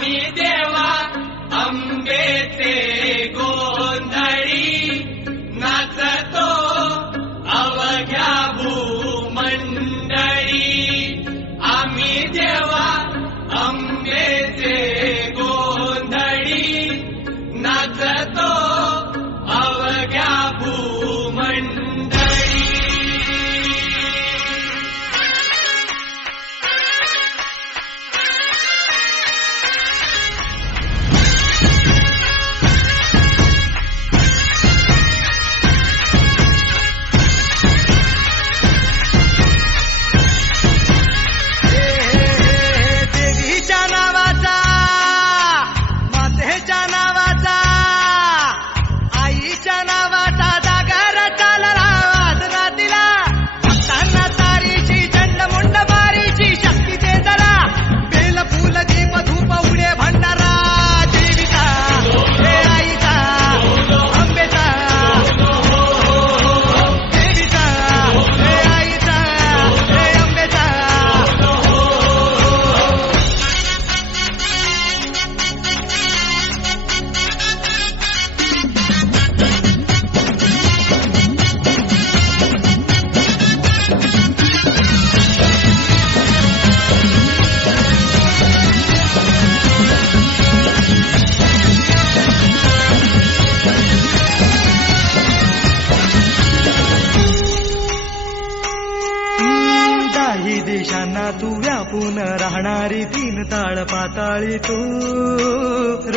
वाेते गोन्दी नचतो अवघ्या भू मण्डरी देवा तू व्यापून राहणारी तीन ताळ पाताळी तू.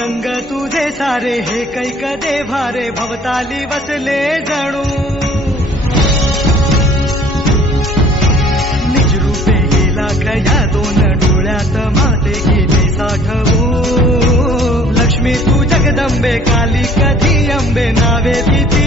रंग तुझे सारे हे कैक दे भारे भवताली बसले जणू. निजरूपे गेला दोन डोळ्यात माते गेली साठवू. लक्ष्मी तू जगदंबे काली कधी अंबे नावे तिथे